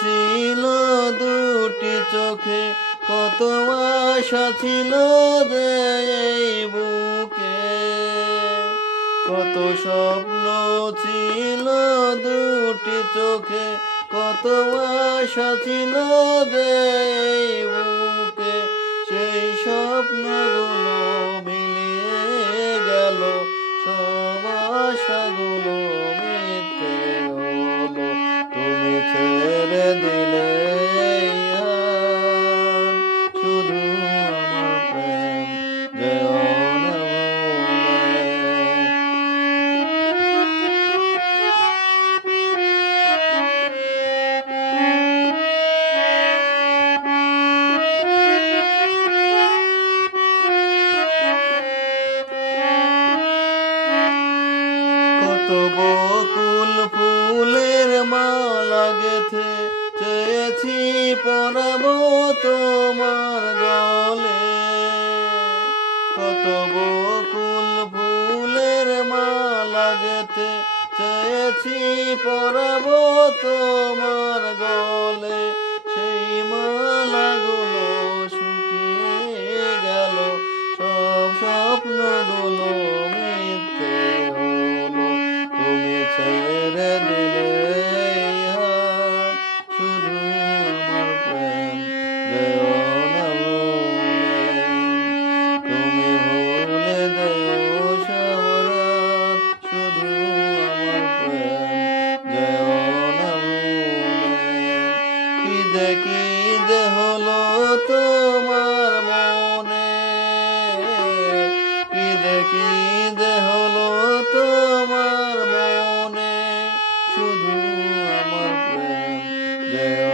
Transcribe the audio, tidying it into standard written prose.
ছিল দুটি চোখে, কত আশা ছিল যে এই বুকে, কত স্বপ্ন ছিল দুটি চোখে, কত আশা ছিল যে এই বুকে, সেই স্বপ্নগুলো মিলিয়ে গেল, সব আশাগুলো মিথ্যে হলো। তুমি ছেড়ে দিলে এই হাত, শুধু আমার প্রেম যেও না ভুলে। কত বকুল ফুলের মালা গেথে চেয়েছি পরাবো তোমার গলে, কত বকুল ফুলের মালা গেথে চেয়েছি পরাবো তোমার গলে, সেই মালাগুলো শুকিয়ে গেল, সব স্বপ্নগুলো মিথ্যে হলো। তুমি ছেড়ে দিলে এই হাত, শুধু আমার প্রেম যেও না ভুলে। তুমি ভুলে যেও সব রাত, শুধু আমার প্রেম যেও না ভুলে। কি যে হলো তোমার মনে, কি যে হলো তোমার মনে, শুধু আমার প্রেম যেও